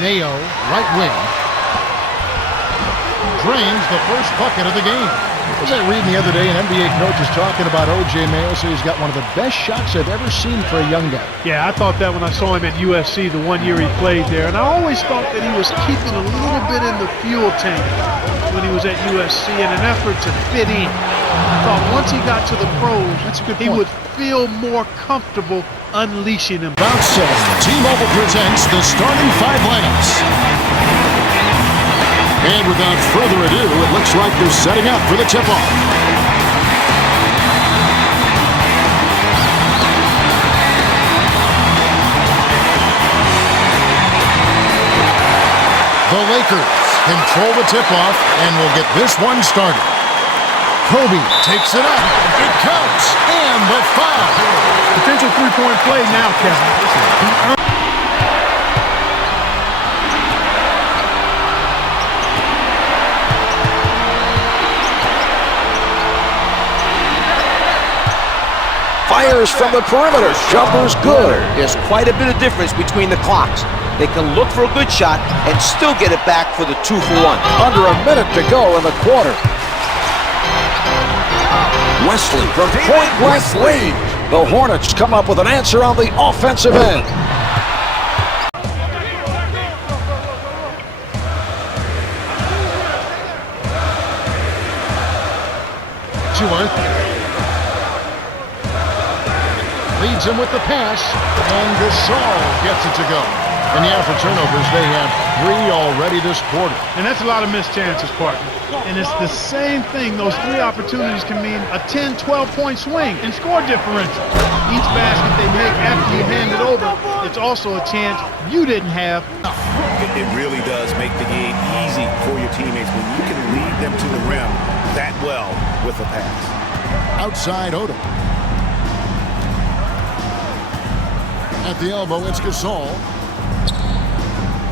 Mayo, right wing. Drains the first bucket of the game. Was I reading the other day, an NBA coach is talking about O.J. Mayo, so he's got one of the best shots I've ever seen for a young guy. Yeah, I thought that when I saw him at USC the 1 year he played there, and I always thought that he was keeping a little bit in the fuel tank when he was at USC in an effort to fit in. I thought once he got to the pros, he would feel more comfortable unleashing him. About 7, T-Mobile presents the starting 5 lineups. And without further ado, it looks like they're setting up for the tip-off. The Lakers control the tip-off and will get this one started. Kobe takes it up. It counts. And the foul. Potential three-point play now, Kevin. Fires from the perimeter. Jumper's good. There's quite a bit of difference between the clocks. They can look for a good shot and still get it back for the 2-for-1. Under a minute to go in the quarter. Wesley from point-blank range. The Hornets come up with an answer on the offensive end. Leads him with the pass, and Gasol gets it to go. And yeah, for turnovers, they have 3 already this quarter. And that's a lot of missed chances, partner. And it's the same thing. Those 3 opportunities can mean a 10, 12-point swing and score differential. Each basket they make after you hand it over, it's also a chance you didn't have. It really does make the game easy for your teammates when you can lead them to the rim that well with a pass. Outside Odom. At the elbow, it's Gasol.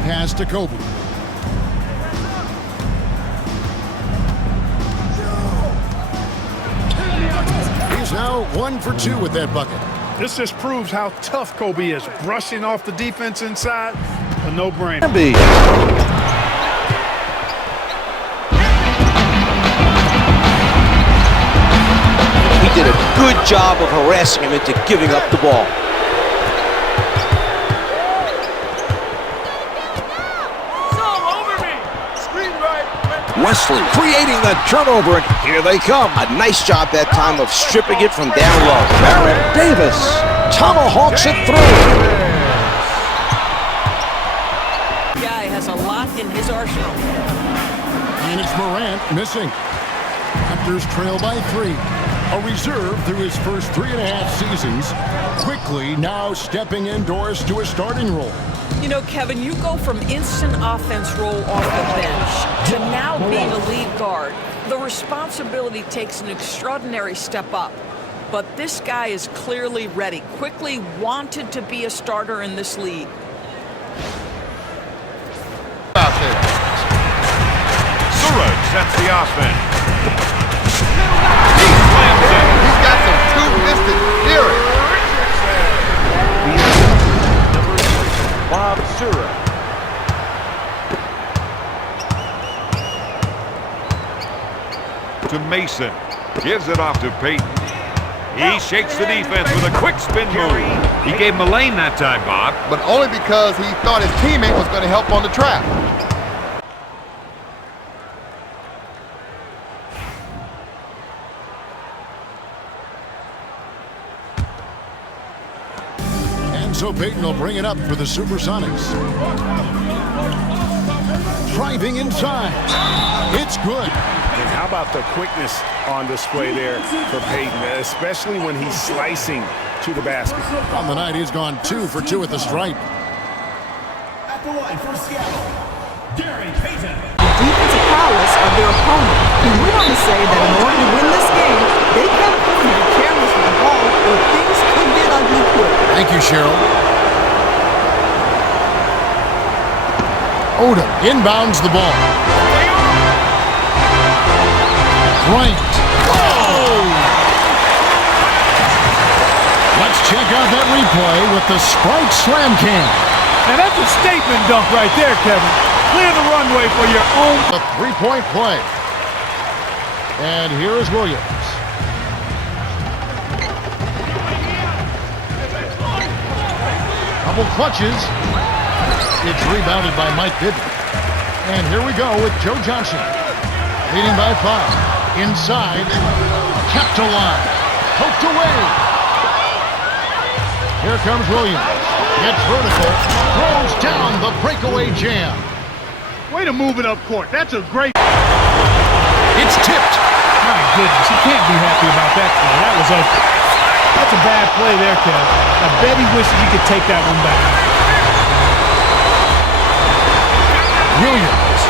Pass to Kobe. He's now 1 for 2 with that bucket. This just proves how tough Kobe is. Brushing off the defense inside, a no-brainer. He did a good job of harassing him into giving up the ball. Wesley creating the turnover, and here they come. A nice job that time of stripping it from down low. Baron Davis tomahawks it through. Guy has a lot in his arsenal. And it's Morant missing. Raptors trail by 3. A reserve through his first 3.5 seasons. Quickly now stepping indoors to a starting role. You know, Kevin, you go from instant offense role off the bench to now being a lead guard. The responsibility takes an extraordinary step up. But this guy is clearly ready, quickly wanted to be a starter in this league. Out there. Suraj sets the offense. He slams it. He's got some two-fisted fury. Bob Sura. To Mason. Gives it off to Peyton. He shakes the defense with a quick spin move. He gave him a lane that time, Bob. But only because he thought his teammate was going to help on the trap. So Peyton will bring it up for the Supersonics. Driving inside. It's good. And how about the quickness on display there for Peyton, especially when he's slicing to the basket. On the night, he's gone 2 for 2 at the stripe. At the line for Seattle, Gary Payton. The defensive prowess of their opponent. He went on to say that in order to win this game, they can't afford to be careless with the ball or things could get ugly quick. Thank you, Cheryl. Odom inbounds the ball. Bryant. Oh! Let's check out that replay with the Sprite Slam Cam. Now that's a statement dunk right there, Kevin. Clear the runway for your own. A three-point play. And here is Williams. Couple clutches. It's rebounded by Mike Bibby. And here we go with Joe Johnson. Leading by 5. Inside. Kept alive. Poked away. Here comes Williams. Gets vertical. Throws down the breakaway jam. Way to move it up court. That's a great. It's tipped. My goodness, he can't be happy about that play. That was open. That's a bad play there, Kev. I bet he wishes he could take that one back. Williams.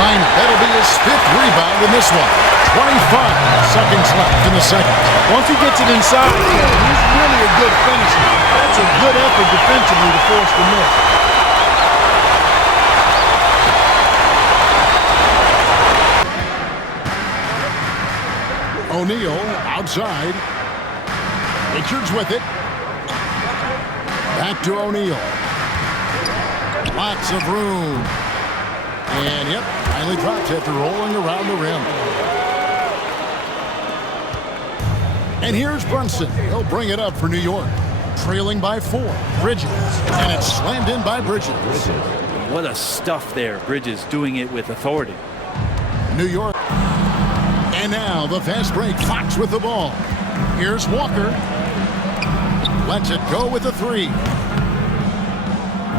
Fine. That'll be his 5th rebound in this one. 25 seconds left in the second. Once he gets it inside, he's really a good finisher. That's a good effort defensively to force the miss. O'Neal outside. Richards with it. Back to O'Neal. Lots of room. And yep, finally drops after rolling around the rim. And here's Brunson. He'll bring it up for New York. Trailing by 4. Bridges. And it's slammed in by Bridges. What a stuff there. Bridges doing it with authority. New York. And now the fast break. Fox with the ball. Here's Walker. Lets it go with a 3.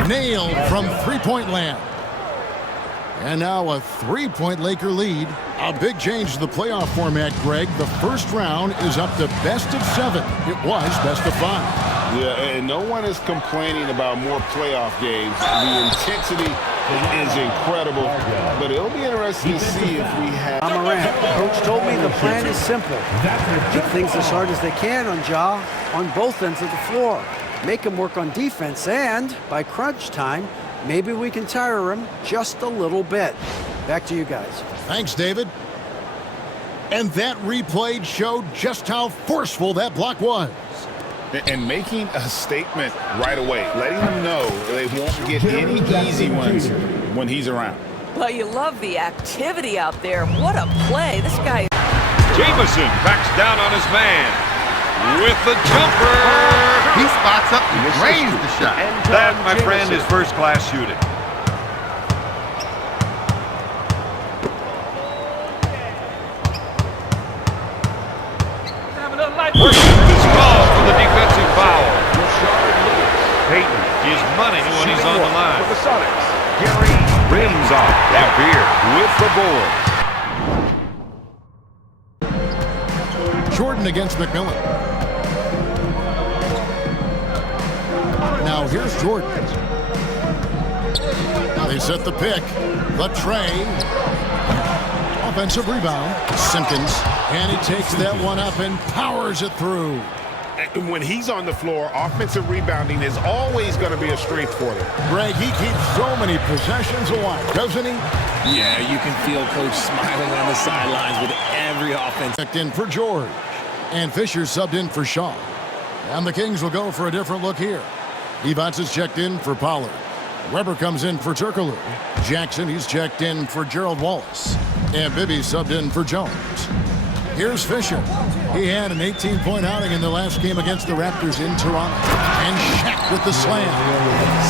Nailed from three-point land. And now a 3-point Laker lead. A big change to the playoff format, Greg. The first round is up to best of 7. It was best of 5. Yeah, and no one is complaining about more playoff games. The intensity is incredible, but it'll be interesting to see if we have... Morant. Coach told me the plan is simple. Keep things as hard as they can on Ja on both ends of the floor. Make him work on defense, and by crunch time, maybe we can tire him just a little bit. Back to you guys. Thanks, David. And that replay showed just how forceful that block was. And making a statement right away, letting them know they won't get any easy ones when he's around. Well, you love the activity out there. What a play. This guy... Jameson backs down on his man with the jumper. He spots up and drains the shot. That, my friend, is first-class shooting. Is called for the defensive foul. Peyton is money when he's on the line. Rims off. Lapeer with the board. Jordan against McMillan. Now here's Jordan. They set the pick. The tray. Offensive rebound. Simpkins. And he takes that one up and powers it through. When he's on the floor, offensive rebounding is always going to be a strength for them. Greg, he keeps so many possessions alive, doesn't he? Yeah, you can feel Coach smiling on the sidelines with every offense. Checked in for George. And Fisher subbed in for Shaw. And the Kings will go for a different look here. Evans is checked in for Pollard. Weber comes in for Turkoglu. Jackson, he's checked in for Gerald Wallace. And Bibby subbed in for Jones. Here's Fisher. He had an 18-point outing in the last game against the Raptors in Toronto. And Shaq with the slam.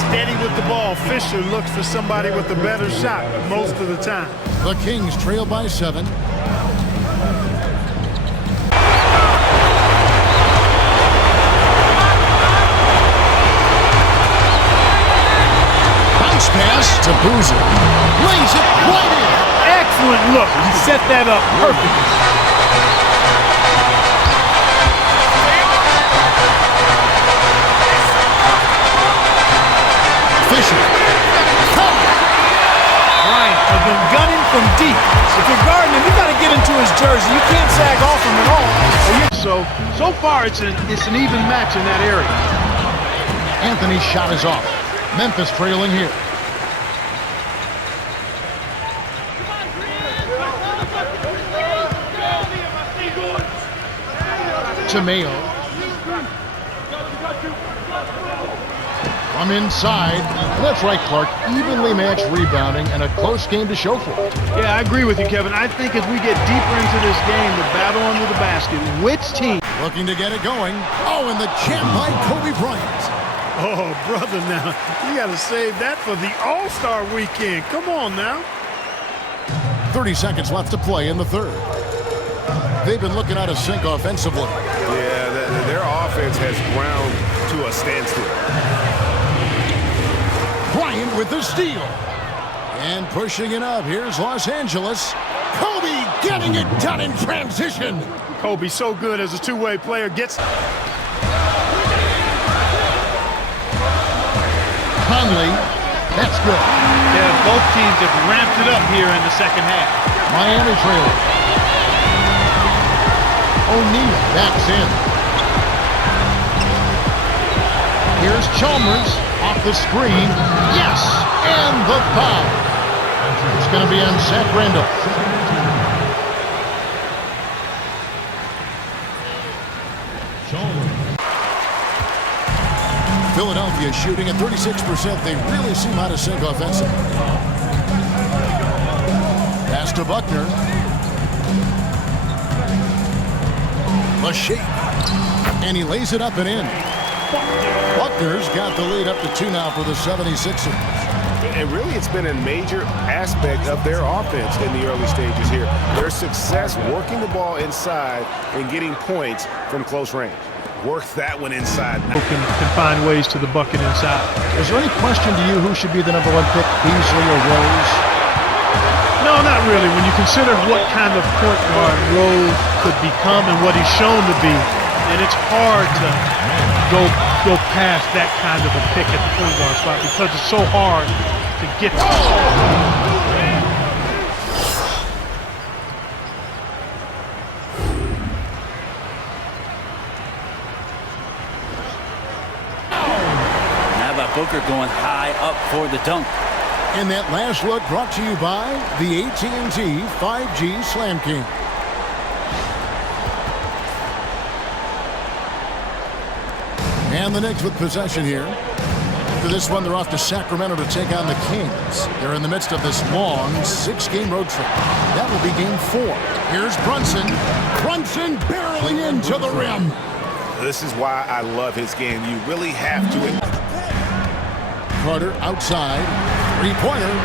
Steady with the ball. Fisher looks for somebody with a better shot most of the time. The Kings trail by 7. Bounce pass to Boozer. Lays it right in. Excellent look. He set that up perfectly. Fisher. Bryant has been gunning from deep. If you're guarding him, you got to get into his jersey. You can't sag off him at all. So far, it's an even match in that area. Anthony's shot is off. Memphis trailing here. Mayo. From inside, and that's right, Clark, evenly matched rebounding and a close game to show for it. Yeah, I agree with you, Kevin. I think as we get deeper into this game, the battle under the basket, which team? Looking to get it going. Oh, and the jam by Kobe Bryant. Oh, brother, now, you got to save that for the All-Star weekend. Come on now. 30 seconds left to play in the third. They've been looking out of sync offensively. Yeah, their offense has ground to a standstill. Bryant with the steal. And pushing it up. Here's Los Angeles. Kobe getting it done in transition. Kobe so good as a two-way player. Gets Conley. That's good. Yeah, both teams have ramped it up here in the second half. Miami trailing. O'Neal backs in. Here's Chalmers off the screen. Yes! And the foul. It's going to be on Zach Randolph. Philadelphia shooting at 36%. They really seem out of sync offensively. Pass to Buckner. A shake. And he lays it up and in. Buckner's got the lead up to 2 now for the 76ers. And really, it's been a major aspect of their offense in the early stages here. Their success working the ball inside and getting points from close range. Works that one inside. Can find ways to the bucket inside. Is there any question to you who should be the #1 pick, Beasley or Rose? No, not really. When you consider what kind of point guard Rose could become and what he's shown to be, and it's hard to go past that kind of a pick at the point guard spot because it's so hard to get to. How about Booker going high up for the dunk? And that last look brought to you by the AT&T 5G Slam King. And the Knicks with possession here. After this one, they're off to Sacramento to take on the Kings. They're in the midst of this long 6-game road trip. That will be game 4. Here's Brunson. Brunson barreling into the rim. This is why I love his game. You really have to. Carter outside. Three-pointer.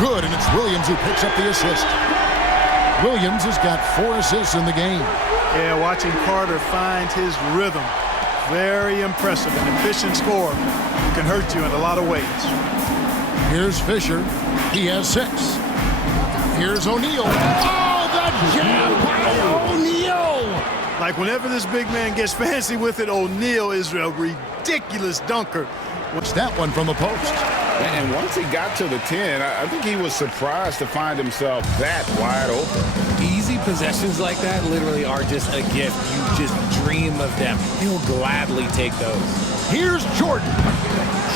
Good, and it's Williams who picks up the assist. Williams has got 4 assists in the game. Yeah, watching Carter find his rhythm. Very impressive. An efficient scorer can hurt you in a lot of ways. Here's Fisher. He has 6. Here's O'Neal. Oh, the jam by O'Neal! Like whenever this big man gets fancy with it, O'Neal is a ridiculous dunker. What's that one from the post? And once he got to the 10, I think he was surprised to find himself that wide open. Easy possessions like that literally are just a gift. You just dream of them. He'll gladly take those. Here's Jordan.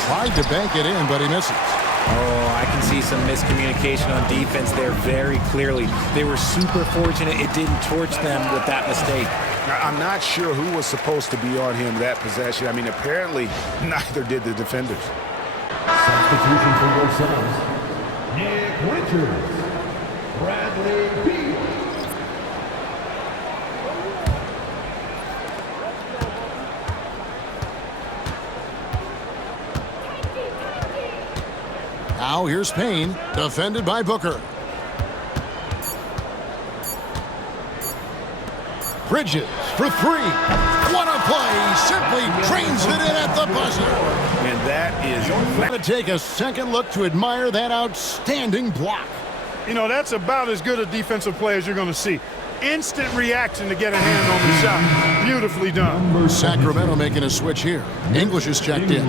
Tried to bank it in, but he misses. Oh, I can see some miscommunication on defense there very clearly. They were super fortunate it didn't torch them with that mistake. Now, I'm not sure who was supposed to be on him that possession. I mean, apparently neither did the defenders. Substitution for both sides. Nick Richards. Bradley Beal. Now here's Payne, defended by Booker. Bridges for 3. What a play! Simply drains it in at the buzzer. And that is going to take a second look to admire that outstanding block. You know, that's about as good a defensive play as you're going to see. Instant reaction to get a hand on the shot. Beautifully done. Sacramento making a switch here. English is checked in.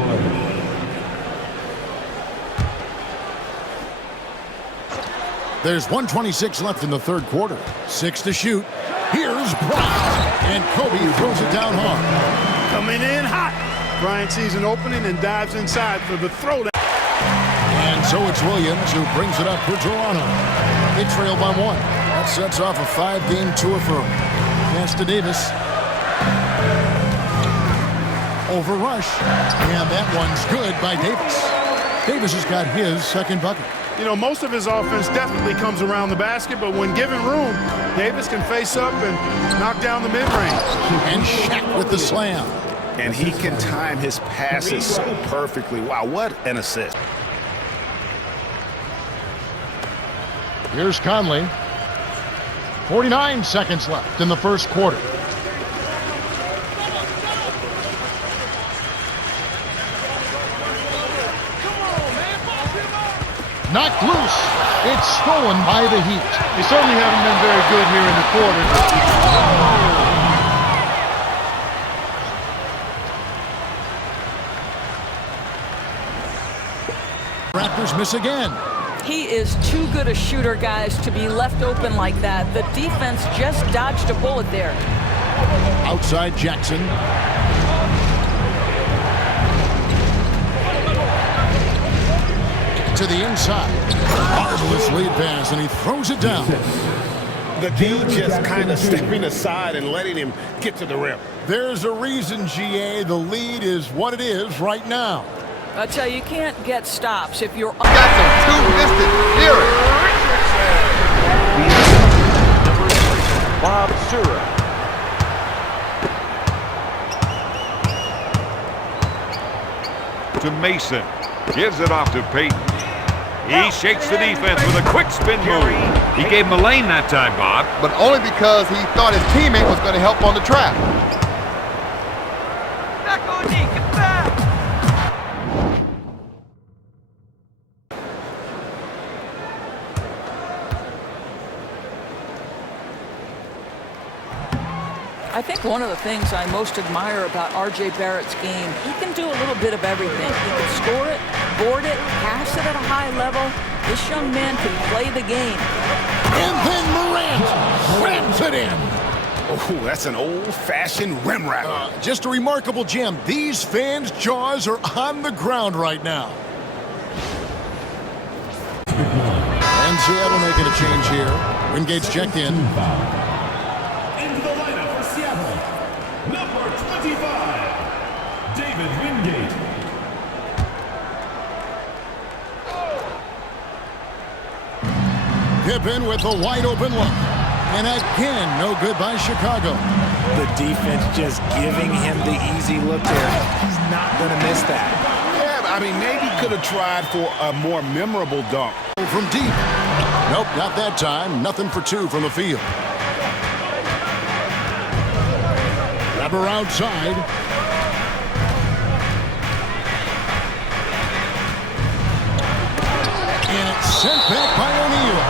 There's 1:26 left in the third quarter. 6 to shoot. Here's Bryant. And Kobe throws it down hard. Coming in hot. Bryant sees an opening and dives inside for the throwdown. And so it's Williams who brings it up for Toronto. They trail by 1. That sets off a 5-game tour for them. Pass to Davis. over rush. And that one's good by Davis. Davis has got his second bucket. You know, most of his offense definitely comes around the basket, but when given room, Davis can face up and knock down the mid-range. And Shaq with the slam. And he can time his passes so perfectly. Wow, what an assist. Here's Conley. 49 seconds left in the first quarter. Knocked loose. It's stolen by the Heat. They certainly haven't been very good here in the quarter. Raptors miss again. He is too good a shooter, guys, to be left open like that. The defense just dodged a bullet there. Outside Jackson. To the inside. Marvelous lead pass, and he throws it down. The D just kind of stepping aside and letting him get to the rim. There's a reason, GA, the lead is what it is right now. I tell you, you can't get stops if you're... Got some two-fisted fury. Bob Sura. To Mason. Gives it off to Peyton. He shakes the defense with a quick spin move. He gave him a lane that time, Bob. But only because he thought his teammate was going to help on the trap. I think one of the things I most admire about R.J. Barrett's game, he can do a little bit of everything. He can score it, board it, pass it at a high level. This young man can play the game. And then Morant rams it in. Oh, that's an old-fashioned rim wrapper. Just a remarkable gem. These fans' jaws are on the ground right now. And Seattle making a change here. Wingate's checked in. Into the lineup for Seattle, number 25, David Wingate. Pippen with a wide-open look. And again, no good by Chicago. The defense just giving him the easy look there. He's not going to miss that. Yeah, I mean, maybe could have tried for a more memorable dunk. From deep. Nope, not that time. Nothing for two from the field. Grabber outside. And it's sent back by O'Neal.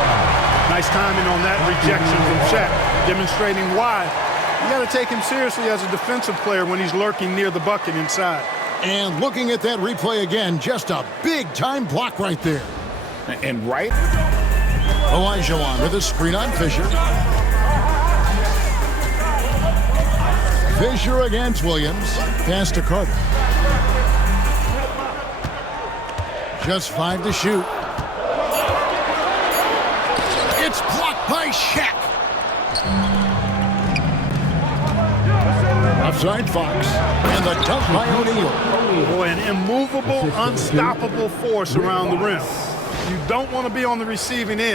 Nice timing on that rejection from Shaq, demonstrating why you got to take him seriously as a defensive player when he's lurking near the bucket inside. And looking at that replay again, just a big-time block right there. And right? Olajuwon with a screen on Fisher. Fisher against Williams. Pass to Carter. Just 5 to shoot. It's blocked by Shaq. Offside Fox. And the dunk by O'Neal. Boy, an immovable, unstoppable force around the rim. You don't want to be on the receiving end.